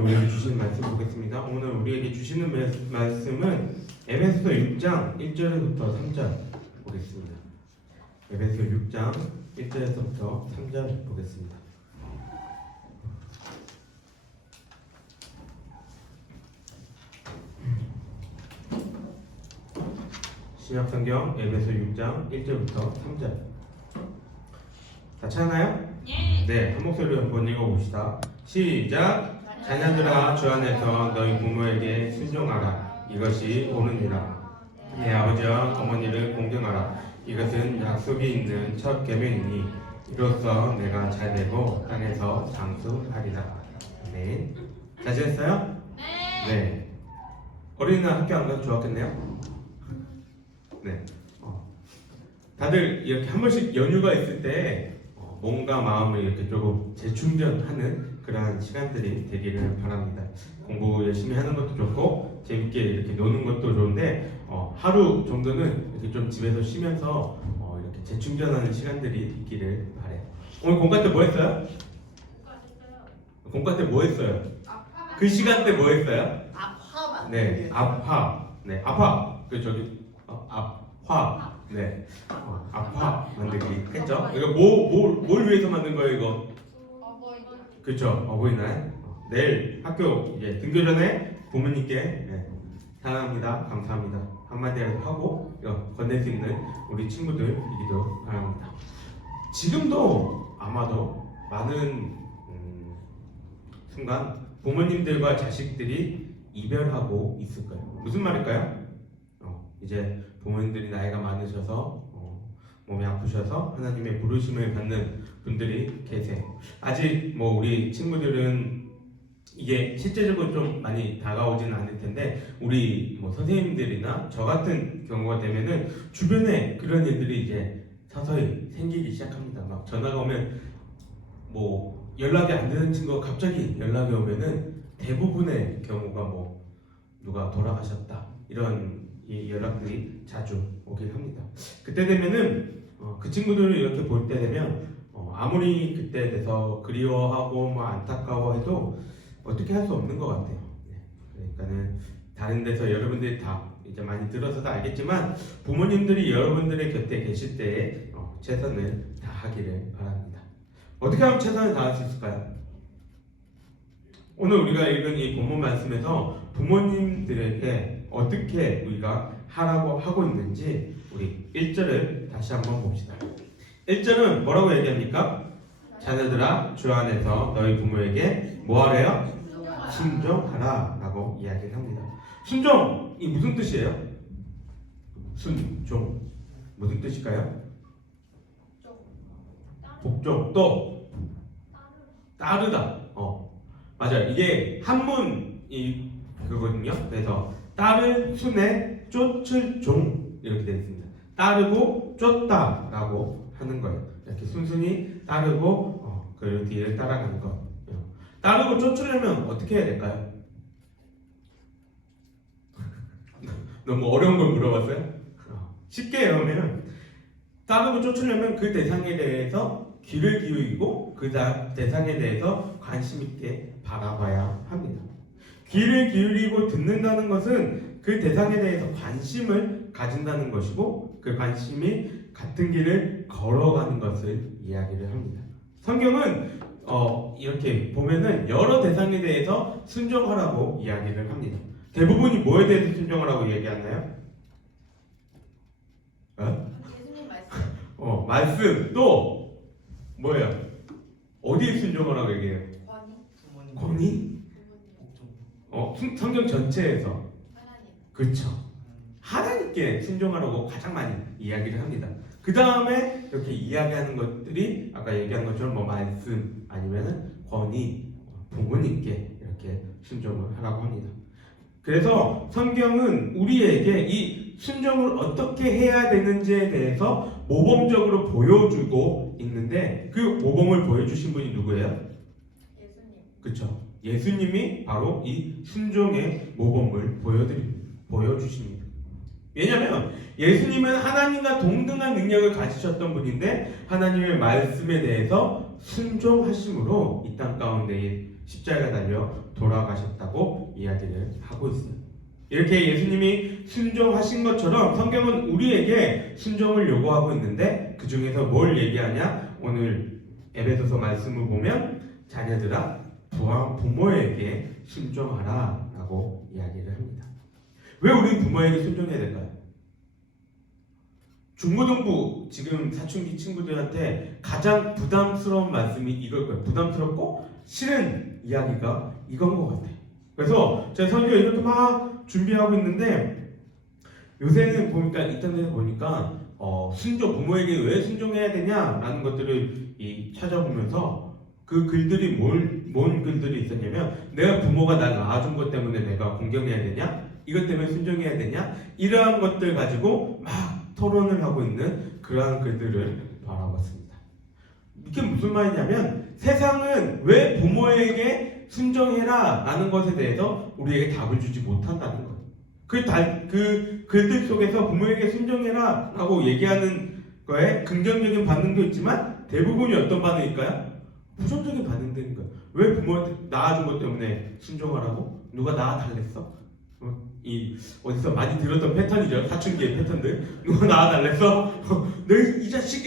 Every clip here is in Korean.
우리에게 주시는 말씀 보겠습니다. 오늘 우리에게 주시는 말씀은 에베소 6장 1절부터 3절 보겠습니다. 에베소 6장 1절에서부터 3절 보겠습니다. 신약성경 에베소 6장 1절부터 3절. 다 찾나요? 네, 한 목소리로 한번 읽어봅시다. 시작! 자녀들아 주 안에서 너희 부모에게 순종하라. 이것이 옳으니라. 내 아버지와 어머니를 공경하라. 이것은 약속이 있는 첫 계명이니 이로써 내가 잘되고 땅에서 장수하리라. 아멘. 잘 지냈어요? 네. 어린이날 학교 안 가서 좋았겠네요? 네. 다들 이렇게 한 번씩 연휴가 있을 때 몸과 마음을 이렇게 조금 재충전하는 그러한 시간들이 되기를 바랍니다. 공부 열심히 하는 것도 좋고 재밌게 이렇게 노는 것도 좋은데 하루 정도는 이렇게 좀 집에서 쉬면서 이렇게 재충전하는 시간들이 있기를 바래요. 오늘 공과 때 뭐 했어요? 공과 때 뭐 했어요? 그 시간 때 뭐 했어요? 아파. 네, 아파. 네, 아파. 그 저기 아파. 네, 아파 만들기 했죠. 이거 뭘 위해서 만든 거예요, 이거? 그렇죠. 어버이날. 내일 학교 이제 등교 전에 부모님께 사랑합니다, 감사합니다 한마디라도 하고 건넬 수 있는 우리 친구들이기도 바랍니다. 지금도 아마도 많은 순간 부모님들과 자식들이 이별하고 있을 거예요. 무슨 말일까요? 이제 부모님들이 나이가 많으셔서 몸이 아프셔서 하나님의 부르심을 받는 분들이 계세요. 아직 뭐 우리 친구들은 이게 실제적으로 좀 많이 다가오지는 않을 텐데 우리 뭐 선생님들이나 저 같은 경우가 되면은 주변에 그런 일들이 이제 서서히 생기기 시작합니다. 막 전화가 오면 뭐 연락이 안 되는 친구가 갑자기 연락이 오면은 대부분의 경우가 뭐 누가 돌아가셨다 이런 연락들이 자주 오긴 합니다. 그때 되면은 그 친구들을 이렇게 볼 때 되면 아무리 그때 돼서 그리워하고 뭐 안타까워해도 어떻게 할 수 없는 것 같아요. 그러니까는 다른 데서 여러분들이 다 이제 많이 들어서 다 알겠지만 부모님들이 여러분들의 곁에 계실 때에 최선을 다하기를 바랍니다. 어떻게 하면 최선을 다할 수 있을까요? 오늘 우리가 읽은 이 본문 말씀에서 부모님들에게 어떻게 우리가 하라고 하고 있는지 우리 1절을 다시 한번 봅시다. 1절은 뭐라고 얘기합니까? 자녀들아 주 안에서 너희 부모에게 뭐 하래요? 순종하라 라고 이야기를 합니다. 순종이 무슨 뜻이에요? 순종 무슨 뜻일까요? 복종 또 따르다. 맞아요. 이게 한문이 그거든요. 그래서 따른 순에 쫓을 종 이렇게 되어 있습니다. 따르고 쫓다라고 하는 거예요. 이렇게 순순히 따르고 그 뒤를 따라가는 것. 따르고 쫓으려면 어떻게 해야 될까요? 너무 어려운 걸 물어봤어요? 쉽게 하면 따르고 쫓으려면 그 대상에 대해서 귀를 기울이고 그 대상에 대해서 관심 있게 바라봐야 합니다. 귀를 기울이고 듣는다는 것은 그 대상에 대해서 관심을 가진다는 것이고 그 관심이 같은 길을 걸어가는 것을 이야기를 합니다. 성경은 이렇게 보면은 여러 대상에 대해서 순종하라고 이야기를 합니다. 대부분이 뭐에 대해서 순종하라고 얘기하나요? 예수님 말씀. 말씀 또 뭐예요? 어디에 순종하라고 얘기해요? 권위? 성경 전체에서 하나님. 그렇죠. 하나님께 순종하라고 가장 많이 이야기를 합니다. 그 다음에 이렇게 이야기하는 것들이 아까 얘기한 것처럼 뭐 말씀 아니면은 권위, 부모님께 이렇게 순종을 하라고 합니다. 그래서 성경은 우리에게 이 순종을 어떻게 해야 되는지에 대해서 모범적으로 보여주고 있는데 그 모범을 보여주신 분이 누구예요? 예수님. 그렇죠. 예수님이 바로 이 순종의 모범을 보여주십니다. 왜냐하면 예수님은 하나님과 동등한 능력을 가지셨던 분인데 하나님의 말씀에 대해서 순종하심으로 이 땅 가운데에 십자가 달려 돌아가셨다고 이야기를 하고 있어요. 이렇게 예수님이 순종하신 것처럼 성경은 우리에게 순종을 요구하고 있는데 그 중에서 뭘 얘기하냐? 오늘 에베소서 말씀을 보면 자녀들아 부모에게 순종하라 라고 이야기를 합니다. 왜 우리 부모에게 순종해야 될까요? 중고등부 지금 사춘기 친구들한테 가장 부담스러운 말씀이 이걸 거예요. 부담스럽고 싫은 이야기가 이건 것 같아요. 그래서 제가 설교 이렇게 막 준비하고 있는데 요새는 보니까 인터넷에 보니까 부모에게 왜 순종해야 되냐라는 것들을 찾아보면서 그 글들이 뭔 글들이 있었냐면 내가 부모가 날 낳아준 것 때문에 내가 공경해야 되냐? 이것 때문에 순종해야 되냐? 이러한 것들 가지고 막 토론을 하고 있는 그러한 글들을 바라봤습니다. 이게 무슨 말이냐면 세상은 왜 부모에게 순종해라 라는 것에 대해서 우리에게 답을 주지 못한다는 거예요. 그 글들 속에서 부모에게 순종해라 라고 얘기하는 거에 긍정적인 반응도 있지만 대부분이 어떤 반응일까요? 부정적인 반응들인 거예요. 왜 부모한테 낳아준 것 때문에 순종하라고? 누가 낳아달랬어? 어디서 많이 들었던 패턴이죠. 사춘기의 패턴들. 누가 낳아달랬어? 너 이 자식!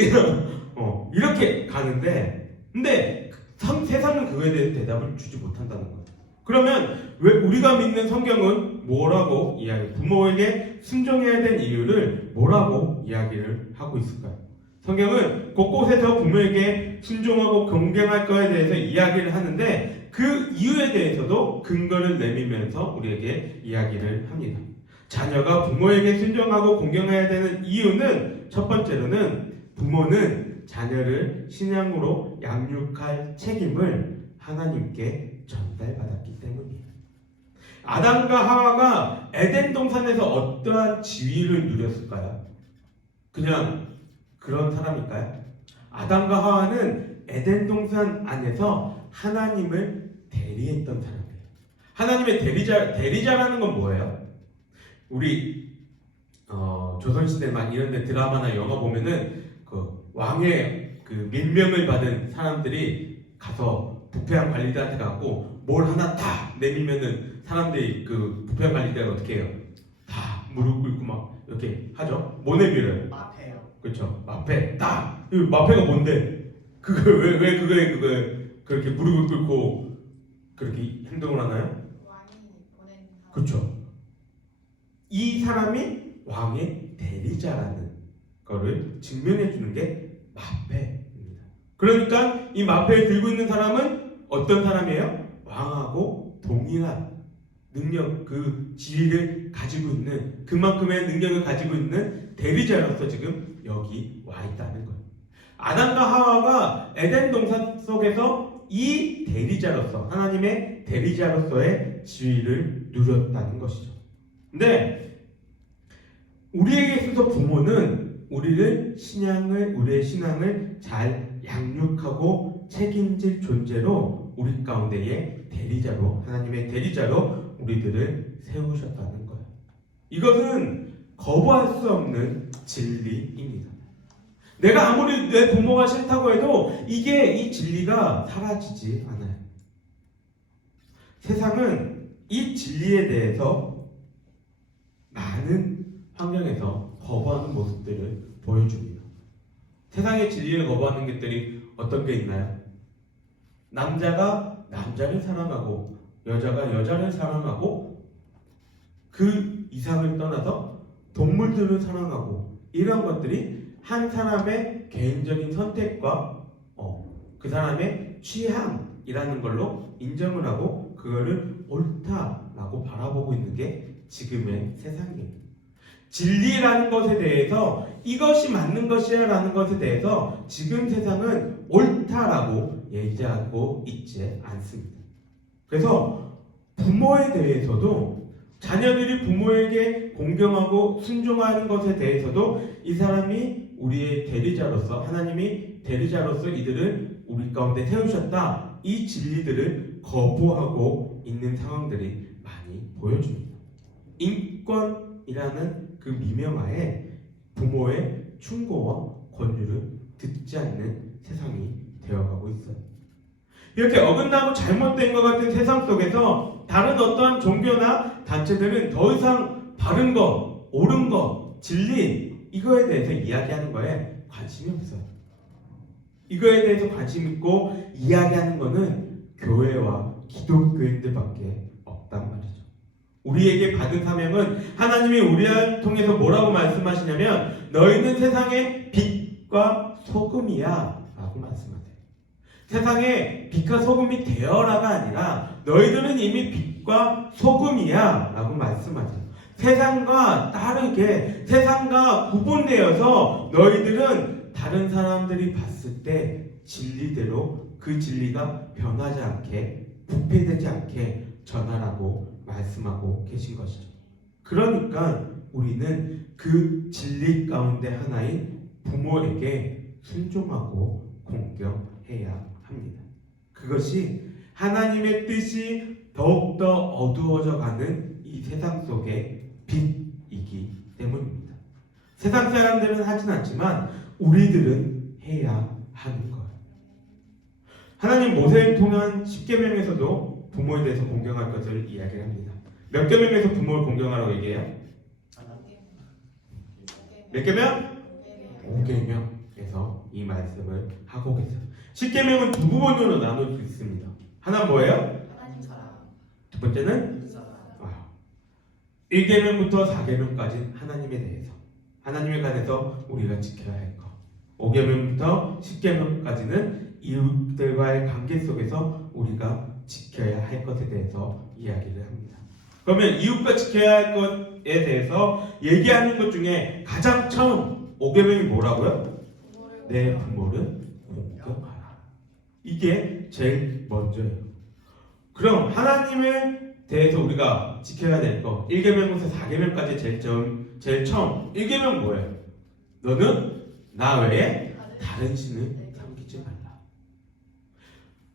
이렇게 가는데 근데 세상은 그거에 대해서 대답을 주지 못한다는 거예요. 그러면 왜 우리가 믿는 성경은 뭐라고 부모에게 순종해야 될 이유를 뭐라고 이야기를 하고 있을까요? 성경은 곳곳에서 부모에게 순종하고 경배할 것에 대해서 이야기를 하는데 그 이유에 대해서도 근거를 내밀면서 우리에게 이야기를 합니다. 자녀가 부모에게 순종하고 공경해야 되는 이유는 첫 번째로는 부모는 자녀를 신앙으로 양육할 책임을 하나님께 전달받았기 때문이에요. 아담과 하와가 에덴 동산에서 어떠한 지위를 누렸을까요? 그냥 그런 사람일까요? 아담과 하와는 에덴 동산 안에서 하나님을 대리했던 사람이에요. 하나님의 대리자라는 건 뭐예요? 우리 조선시대 막 이런데 드라마나 영화 보면은 그 왕의 그 민명을 받은 사람들이 가서 부패한 관리들한테 가고 뭘 하나 다 내밀면은 사람들이 그 부패한 관리들이 어떻게 해요? 다 무릎 꿇고 막 이렇게 하죠. 뭐 내밀어요? 마패요. 그렇죠. 마패 딱. 이 마패가 뭔데? 그걸 왜 그거에 그렇게 무릎을 꿇고 그렇게 행동을 하나요? 왕이 보낸 사람. 그렇죠. 이 사람이 왕의 대리자라는 거를 증명해 주는 게 마패입니다. 그러니까 이 마패를 들고 있는 사람은 어떤 사람이에요? 왕하고 동일한 능력, 그 지위를 가지고 있는 그만큼의 능력을 가지고 있는 대리자로서 지금 여기 와 있다는 거예요. 아담과 하와가 에덴 동산 속에서 이 대리자로서 하나님의 대리자로서의 지위를 누렸다는 것이죠. 근데 우리에게 있어서 부모는 우리의 신앙을 잘 양육하고 책임질 존재로 우리 가운데의 대리자로 하나님의 대리자로 우리들을 세우셨다는 거예요. 이것은 거부할 수 없는 진리입니다. 내가 아무리 내 부모가 싫다고 해도 이 진리가 사라지지 않아요. 세상은 이 진리에 대해서 많은 환경에서 거부하는 모습들을 보여줍니다. 세상의 진리를 거부하는 것들이 어떤 게 있나요? 남자가 남자를 사랑하고 여자가 여자를 사랑하고 그 이상을 떠나서 동물들을 사랑하고 이런 것들이 한 사람의 개인적인 선택과 그 사람의 취향이라는 걸로 인정을 하고 그거를 옳다라고 바라보고 있는 게 지금의 세상이에요. 진리라는 것에 대해서 이것이 맞는 것이야 라는 것에 대해서 지금 세상은 옳다라고 얘기하고 있지 않습니다. 그래서 부모에 대해서도 자녀들이 부모에게 공경하고 순종하는 것에 대해서도 이 사람이 우리의 대리자로서 하나님이 대리자로서 이들을 우리 가운데 세우셨다. 이 진리들을 거부하고 있는 상황들이 많이 보여줍니다. 인권이라는 그 미명하에 부모의 충고와 권유를 듣지 않는 세상이 되어가고 있어요. 이렇게 어긋나고 잘못된 것 같은 세상 속에서 다른 어떠한 종교나 단체들은 더 이상 바른 거, 옳은 거, 진리 이거에 대해서 이야기하는 거에 관심이 없어요. 이거에 대해서 관심 있고 이야기하는 거는 교회와 기독교인들밖에 없단 말이죠. 우리에게 받은 사명은 하나님이 우리를 통해서 뭐라고 말씀하시냐면 너희는 세상의 빛과 소금이야 라고 말씀하세요. 세상에 빛과 소금이 되어라가 아니라 너희들은 이미 빛과 소금이야 라고 말씀하세요. 세상과 다르게 세상과 구분되어서 너희들은 다른 사람들이 봤을 때 진리대로 그 진리가 변하지 않게 부패되지 않게 전하라고 말씀하고 계신 것이죠. 그러니까 우리는 그 진리 가운데 하나인 부모에게 순종하고 공경해야 합니다. 그것이 하나님의 뜻이 더욱더 어두워져 가는 이 세상 속의 빛이기 때문입니다. 세상 사람들은 하진 않지만 우리들은 해야 하는 거예요. 하나님 모세를 통한 십계명에서도 부모에 대해서 공경할 것을 이야기합니다. 몇 계명에서 부모를 공경하라고 얘기해요? 몇 계명? 5계명에서 이 말씀을 하고 계세요. 10계명은 두 부분으로 나눌 수 있습니다. 하나는 뭐예요? 하나님 사랑. 두 번째는 1계명부터 4계명까지 하나님에 대해서 하나님에 관해서 우리가 지켜야 할 것. 5계명부터 10계명까지는 이웃들과의 관계 속에서 우리가 지켜야 할 것에 대해서 이야기를 합니다. 그러면 이웃과 지켜야 할 것에 대해서 얘기하는 것 중에 가장 처음 5계명이 뭐라고요? 내 부모를 공경하라. 이게 제일 먼저예요. 그럼 하나님에 대해서 우리가 지켜야 될 거 1계명부터 4계명까지 제일 처음 1계명 뭐예요? 너는 나 외에 다른 신을 섬기지 말라.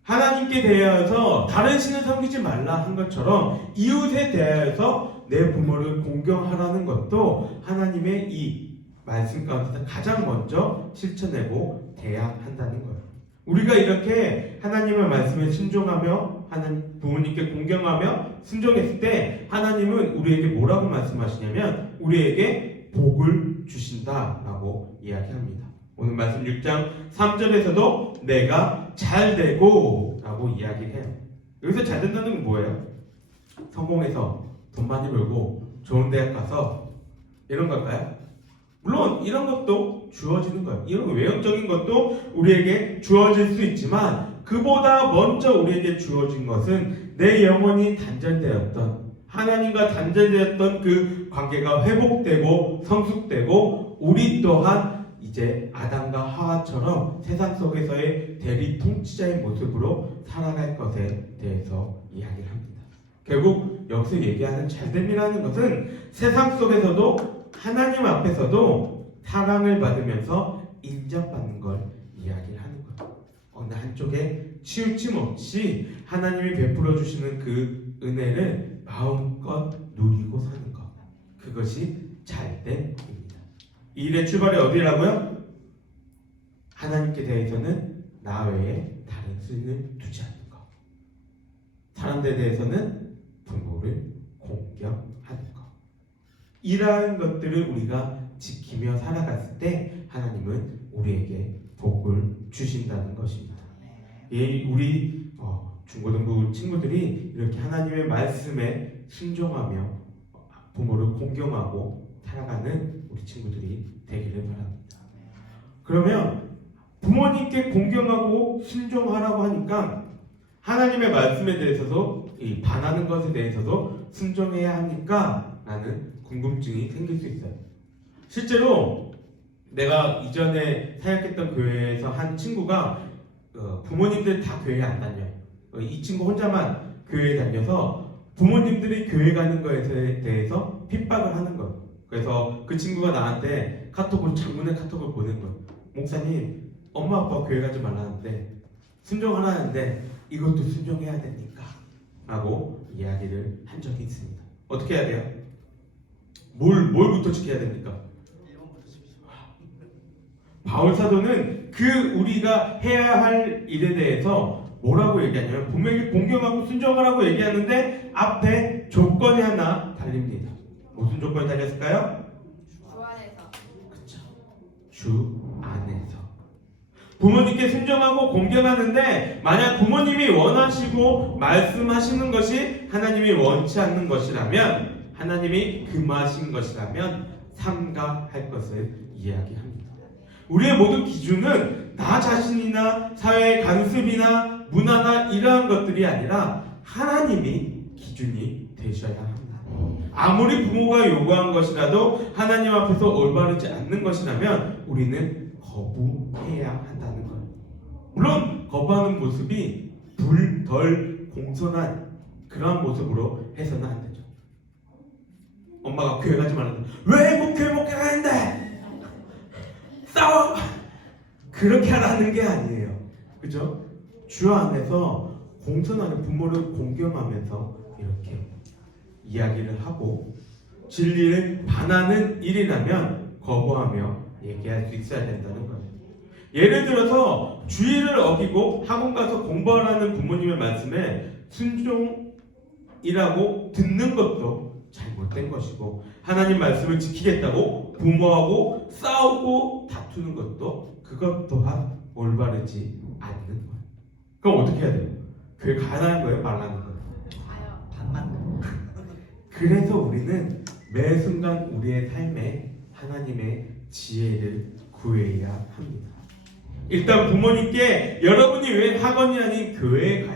하나님께 대하여서 다른 신을 섬기지 말라 한 것처럼 이웃에 대하여서 내 부모를 공경하라는 것도 하나님의 이 말씀 가운데서 가장 먼저 실천하고 돼야 한다는 거예요. 우리가 이렇게 하나님의 말씀에 순종하며 하나님 부모님께 공경하며 순종했을 때 하나님은 우리에게 뭐라고 말씀하시냐면 우리에게 복을 주신다라고 이야기합니다. 오늘 말씀 6장 3절에서도 내가 잘 되고 라고 이야기해요. 여기서 잘 된다는 건 뭐예요? 성공해서 돈 많이 벌고 좋은 대학 가서 이런 걸까요? 물론 이런 것도 주어지는 거예요. 이런 외형적인 것도 우리에게 주어질 수 있지만 그보다 먼저 우리에게 주어진 것은 내 영혼이 단절되었던 하나님과 단절되었던 그 관계가 회복되고 성숙되고 우리 또한 이제 아담과 하와처럼 세상 속에서의 대리 통치자의 모습으로 살아갈 것에 대해서 이야기를 합니다. 결국 여기서 얘기하는 잘됨이라는 것은 세상 속에서도 하나님 앞에서도 사랑을 받으면서 인정받는 걸 이야기를 하는 거예요. 어느 한쪽에 치우침 없이 하나님이 베풀어 주시는 그 은혜를 마음껏 누리고 사는 것. 그것이 잘됨입니다. 이 일의 출발이 어디라고요? 하나님께 대해서는 나 외에 다른 신을 두지 않는 것. 사람들에 대해서는 부모를 공경하는 것. 이러한 것들을 우리가 지키며 살아갔을 때 하나님은 우리에게 복을 주신다는 것입니다. 예, 우리 중고등부 친구들이 이렇게 하나님의 말씀에 순종하며 부모를 공경하고 살아가는 우리 친구들이 되기를 바랍니다. 그러면 부모님께 공경하고 순종하라고 하니까 하나님의 말씀에 대해서도 반하는 것에 대해서도 순종해야 합니까? 라는 궁금증이 생길 수 있어요. 실제로 내가 이전에 사역했던 교회에서 한 친구가 부모님들 다 교회에 안 다녀요. 이 친구 혼자만 교회에 다녀서 부모님들이 교회 가는 것에 대해서 핍박을 하는 거예요. 그래서 그 친구가 나한테 장문의 카톡을 보낸 거예요. 목사님, 엄마 아빠 교회 가지 말라는데 순종하라는데 이것도 순종해야 됩니까? 라고 이야기를 한 적이 있습니다. 어떻게 해야 돼요? 뭘부터 지켜야 됩니까? 바울 사도는 그 우리가 해야 할 일에 대해서 뭐라고 얘기하냐면 분명히 공경하고 순종하라고 얘기하는데 앞에 조건이 하나 달립니다. 무슨 조건이 달렸을까요? 주 안에서. 그쵸. 주 안에서. 부모님께 순종하고 공경하는데 만약 부모님이 원하시고 말씀하시는 것이 하나님이 원치 않는 것이라면, 하나님이 금하신 것이라면 삼가할 것을 이야기합니다. 우리의 모든 기준은 나 자신이나 사회의 관습이나 문화나 이러한 것들이 아니라 하나님이 기준이 되셔야 합니다. 아무리 부모가 요구한 것이라도 하나님 앞에서 올바르지 않는 것이라면 우리는 거부해야 한다는 거예요. 물론 거부하는 모습이 덜 공손한 그러한 모습으로 해서는 안 되죠. 엄마가 교회 가지 말라는데 왜 교회 못 가는데 싸워! 그렇게 하라는 게 아니에요. 그죠? 주 안에서 공손하게 부모를 공경하면서 이렇게 이야기를 하고 진리를 반하는 일이라면 거부하며 얘기할 수 있어야 된다는 거예요. 예를 들어서 주의를 어기고 학원 가서 공부하라는 부모님의 말씀에 순종이라고 듣는 것도 잘못된 것이고, 하나님 말씀을 지키겠다고 부모하고 싸우고 다투는 것도 그것 또한 올바르지 않는 거예요. 그럼 어떻게 해야 돼요? 교회 가라는 거예요? 말라는 거예요? 가요. 반만. 그래서 우리는 매 순간 우리의 삶에 하나님의 지혜를 구해야 합니다. 일단 부모님께 여러분이 왜 학원이 아닌 교회에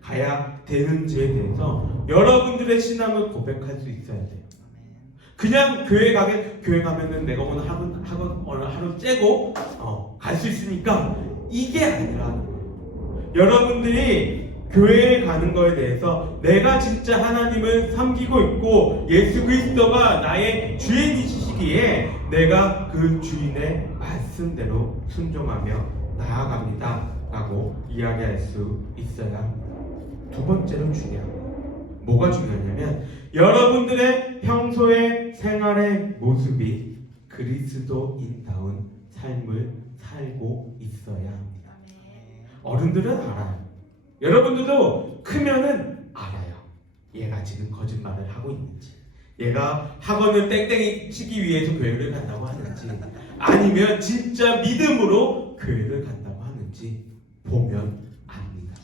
가야 되는지에 대해서 여러분들의 신앙을 고백할 수 있어야 돼요. 그냥 교회 가면은 내가 오늘 학원 오늘 하루 째고 갈 수 있으니까 이게 아니라, 여러분들이 교회에 가는 거에 대해서 내가 진짜 하나님을 섬기고 있고 예수 그리스도가 나의 주인이시기에 내가 그 주인의 말씀대로 순종하며 나아갑니다 라고 이야기할 수 있어야 합니다. 두 번째로 중요한 거, 뭐가 중요하냐면 여러분들의 평소의 생활의 모습이 그리스도인다운 삶을 살고 있어야 합니다. 어른들은 알아요. 여러분들도 크면은 알아요. 얘가 지금 거짓말을 하고 있는지, 얘가 학원을 땡땡이 치기 위해서 교회를 간다고 하는지, 아니면 진짜 믿음으로 교회를 간다고 하는지 보면 압니다.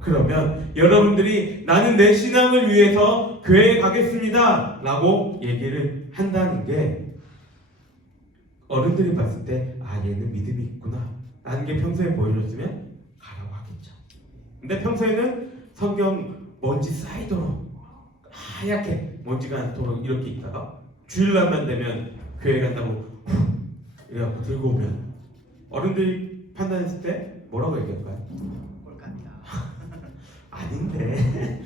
그러면 여러분들이 나는 내 신앙을 위해서 교회에 가겠습니다 라고 얘기를 한다는 게 어른들이 봤을 때 얘는 믿음이 있구나 라는 게 평소에 보여줬으면 가라고 하겠죠. 근데 평소에는 성경 먼지 쌓이도록 하얗게 먼지가 않도록 이렇게 있다가 주일날만 되면 교회 간다고 이래갖고 들고 오면 어른들이 판단했을 때 뭐라고 얘기할까요? 꼴값이다. 아닌데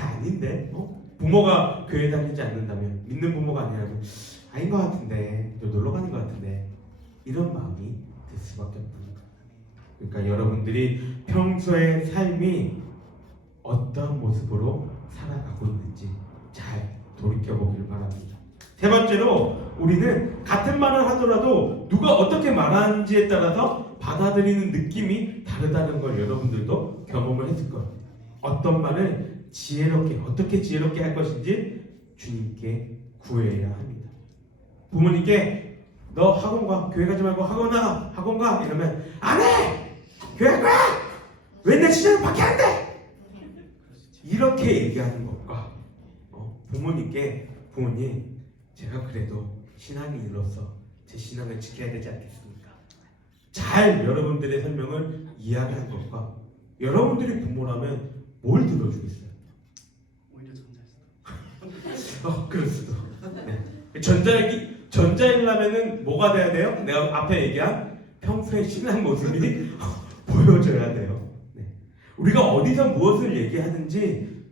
아닌데 부모가 교회 다니지 않는다면, 믿는 부모가 아니라면 아닌 것 같은데, 또 놀러 가는 것 같은데, 이런 마음이 들 수밖에 없습니다. 그러니까 여러분들이 평소의 삶이 어떤 모습으로 살아가고 있는지 잘 돌이켜보길 바랍니다. 세 번째로, 우리는 같은 말을 하더라도 누가 어떻게 말하는지에 따라서 받아들이는 느낌이 다르다는 걸 여러분들도 경험을 했을 거예요. 어떤 말을 지혜롭게, 어떻게 지혜롭게 할 것인지 주님께 구해야 합니다. 부모님께 너 학원 가, 교회 가지 말고 학원 가 이러면 안 해! 교회 갈 거야! 왜 내 신앙을 밖에 안 돼! 이렇게 얘기하는 것과 부모님께 부모님, 제가 그래도 신앙인으로서 제 신앙을 지켜야 되지 않겠습니까? 잘 여러분들의 설명을 이해하는 것과 여러분들이 부모라면 뭘 들어주겠어요? 오히려 전자했어. 그럴 수도. 네. 전자이려면은 뭐가 돼야 돼요? 내가 앞에 얘기한 평소의 신앙 모습이 보여줘야 돼요. 네. 우리가 어디서 무엇을 얘기하는지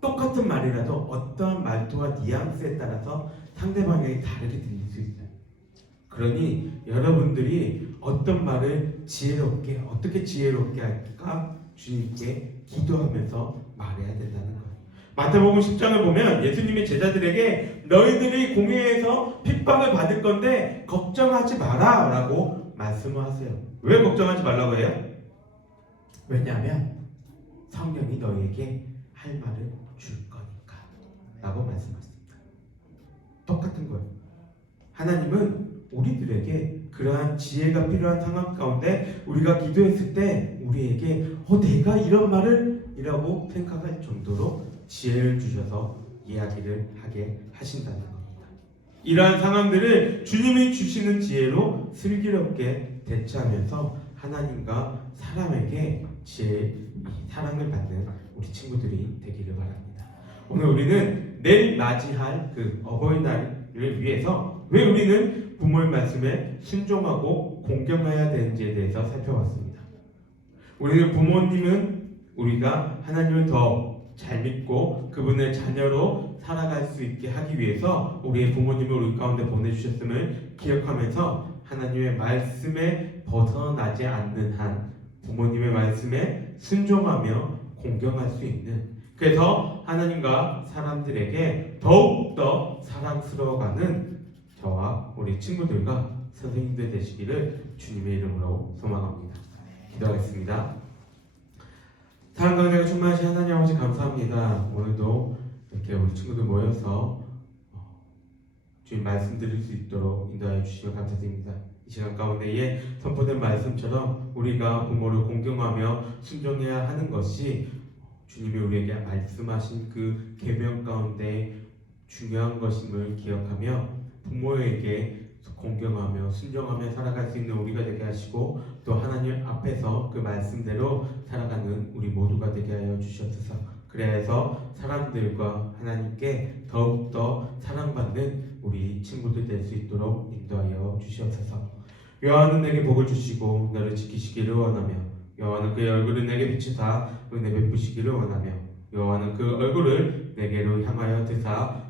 똑같은 말이라도 어떠한 말투와 뉘앙스에 따라서 상대방에게 다르게 들릴 수 있어요. 그러니 여러분들이 어떤 말을 지혜롭게, 어떻게 지혜롭게 할까 주님께 기도하면서 말해야 된다는 거예요. 마태복음 10장을 보면 예수님이 제자들에게 너희들이 공회에서 핍박을 받을 건데 걱정하지 마라 라고 말씀을 하세요. 왜 걱정하지 말라고 해요? 왜냐하면 성령이 너희에게 할 말을 줄 거니까 라고 말씀하십니다. 똑같은 거예요. 하나님은 우리들에게 그러한 지혜가 필요한 상황 가운데 우리가 기도했을 때 우리에게 내가 이런 말을 이라고 생각할 정도로 지혜를 주셔서 이야기를 하게 하신다는 겁니다. 이러한 상황들을 주님이 주시는 지혜로 슬기롭게 대처하면서 하나님과 사람에게 사랑을 받는 우리 친구들이 되기를 바랍니다. 오늘 우리는 내일 맞이할 그 어버이날을 위해서 왜 우리는 부모의 말씀에 순종하고 공경해야 되는지에 대해서 살펴봤습니다. 우리는 부모님은 우리가 하나님을 더 잘 믿고 그분의 자녀로 살아갈 수 있게 하기 위해서 우리의 부모님을 우리 가운데 보내주셨음을 기억하면서 하나님의 말씀에 벗어나지 않는 한 부모님의 말씀에 순종하며 공경할 수 있는, 그래서 하나님과 사람들에게 더욱더 사랑스러워가는 저와 우리 친구들과 선생님들 되시기를 주님의 이름으로 소망합니다. 기도하겠습니다. 사랑과 은혜가 충만하신 하나님 아버지 감사합니다. 오늘도 이렇게 우리 친구들 모여서 주님 말씀 드릴 수 있도록 인도하여 주시며 감사드립니다. 이 시간 가운데에 선포된 말씀처럼 우리가 부모를 공경하며 순종해야 하는 것이 주님이 우리에게 말씀하신 그 계명 가운데 중요한 것임을 기억하며 부모에게 공경하며 순종하며 살아갈 수 있는 우리가 되게 하시고 또 하나님 앞에서 그 말씀대로 살아가는 우리 모두가 되게 하여 주시옵소서. 그래서 사람들과 하나님께 더욱더 사랑받는 우리 친구들 될 수 있도록 인도하여 주시옵소서. 여호와는 내게 복을 주시고 너를 지키시기를 원하며 여호와는 그의 얼굴을 내게 비추사 은혜 베푸시기를 원하며 여호와는 그 얼굴을 내게로 향하여 드사